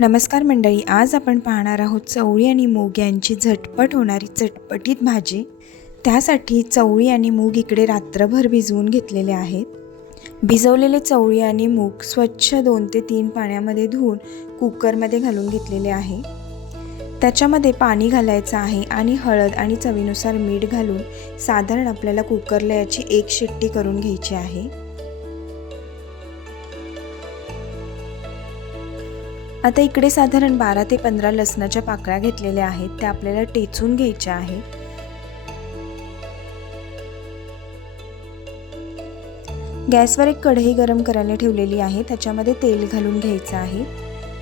नमस्कार मंडळी आज आपण पाहणार आहोत चवळी आणि मूग यांची झटपट होणारी चटपटीत भाजी. त्यासाठी चवळी आणि मूग इकडे रात्रभर भिजवून घेतलेले आहेत. भिजवलेले चवळी आणि मूग स्वच्छ दोन ते तीन पाण्यामध्ये धुवून कुकरमध्ये घालून घेतलेले आहे. त्याच्यामध्ये पाणी घालायचं आहे आणि हळद आणि चवीनुसार मीठ घालून साधारण आपल्याला कुकरला याची एक शिट्टी करून घ्यायची आहे. आता इकडे साधारण बारा ते पंधरा लसणाच्या पाकळ्या घेतलेल्या आहेत. त्या आपल्याला टेचून घ्यायच्या आहेत. गॅसवर एक कढई गरम करायला ठेवलेली आहे. त्याच्यामध्ये तेल घालून घ्यायचं आहे.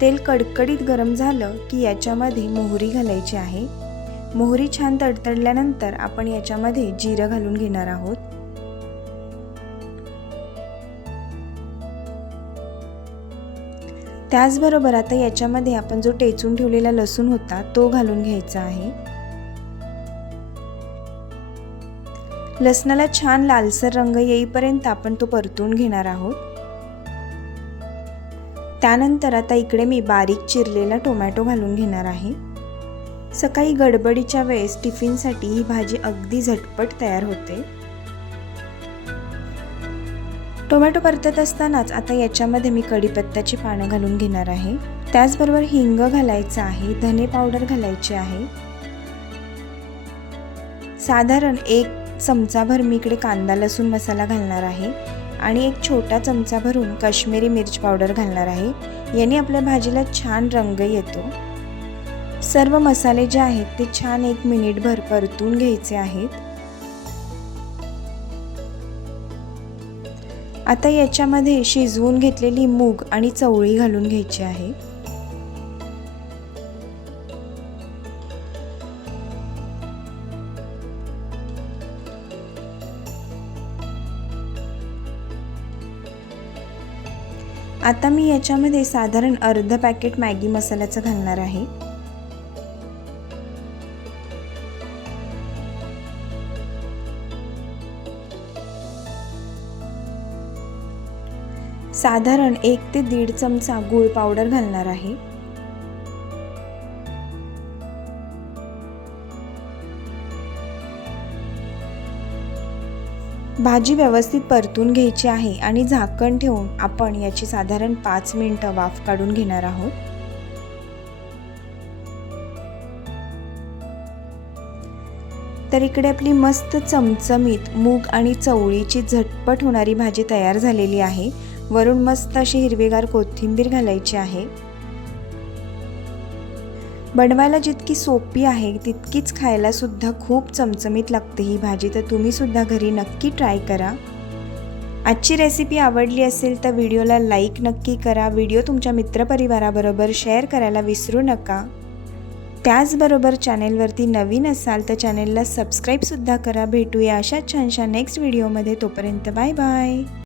तेल कडकडीत गरम झालं की याच्यामध्ये मोहरी घालायची आहे. मोहरी छान तडतडल्यानंतर आपण याच्यामध्ये जिरं घालून घेणार आहोत. त्याचबरोबर आता याच्यामध्ये आपण जो टेचून ठेवलेला लसूण होता तो घालून घ्यायचा आहे. लसणाला छान लालसर रंग येईपर्यंत आपण तो परतून घेणार आहोत. त्यानंतर आता इकडे मी बारीक चिरलेला टोमॅटो घालून घेणार आहे. सकाळी गडबडीच्या वेळेस टिफिनसाठी ही भाजी अगदी झटपट तयार होते. टोमॅटो परतत असतानाच आता याच्यामध्ये मी कढीपत्त्याची पानं घालून घेणार आहे. त्याचबरोबर हिंग घालायचं आहे धने पावडर घालायची आहे. साधारण एक चमचाभर मी इकडे कांदा लसूण मसाला घालणार आहे आणि एक छोटा चमचा भरून काश्मीरी मिरच पावडर घालणार आहे. याने आपल्या भाजीला छान रंग येतो. सर्व मसाले जे आहेत ते छान एक मिनिटभर परतून घ्यायचे आहेत. आता याच्यामध्ये शिजवून घेतलेली मूग आणि चवळी घालून घ्यायची आहे. आता मी याच्यामध्ये साधारण अर्ध पॅकेट मॅगी मसाल्याचं घालणार आहे. साधारण एक ते दीड चमचा गूळ पावडर घालणार आहे. भाजी व्यवस्थित परतून घ्यायची आहे आणि झाकण ठेवून आपण याची साधारण पाच मिनटं वाफ काढून घेणार आहोत. तर इकडे आपली मस्त चमचमीत मूग आणि चवळीची झटपट होणारी भाजी तयार झालेली आहे. वरून मस्त अशी हिरवीगार कोथिंबीर घालायची आहे. बनवायला जितकी सोपी आहे तितकीच खायला सुद्धा खूप चमचमीत लागते ही भाजी तर तुम्ही सुद्धा घरी नक्की ट्राय करा. आजची रेसिपी आवडली असेल तर व्हिडिओला लाईक नक्की करा. व्हिडिओ तुमच्या मित्रपरिवाराबरोबर शेअर करायला विसरू नका. त्याचबरोबर चॅनेलवरती नवीन असाल तर चॅनेलला सबस्क्राईबसुद्धा करा. भेटूया अशा छानशा नेक्स्ट व्हिडिओमध्ये तोपर्यंत बाय बाय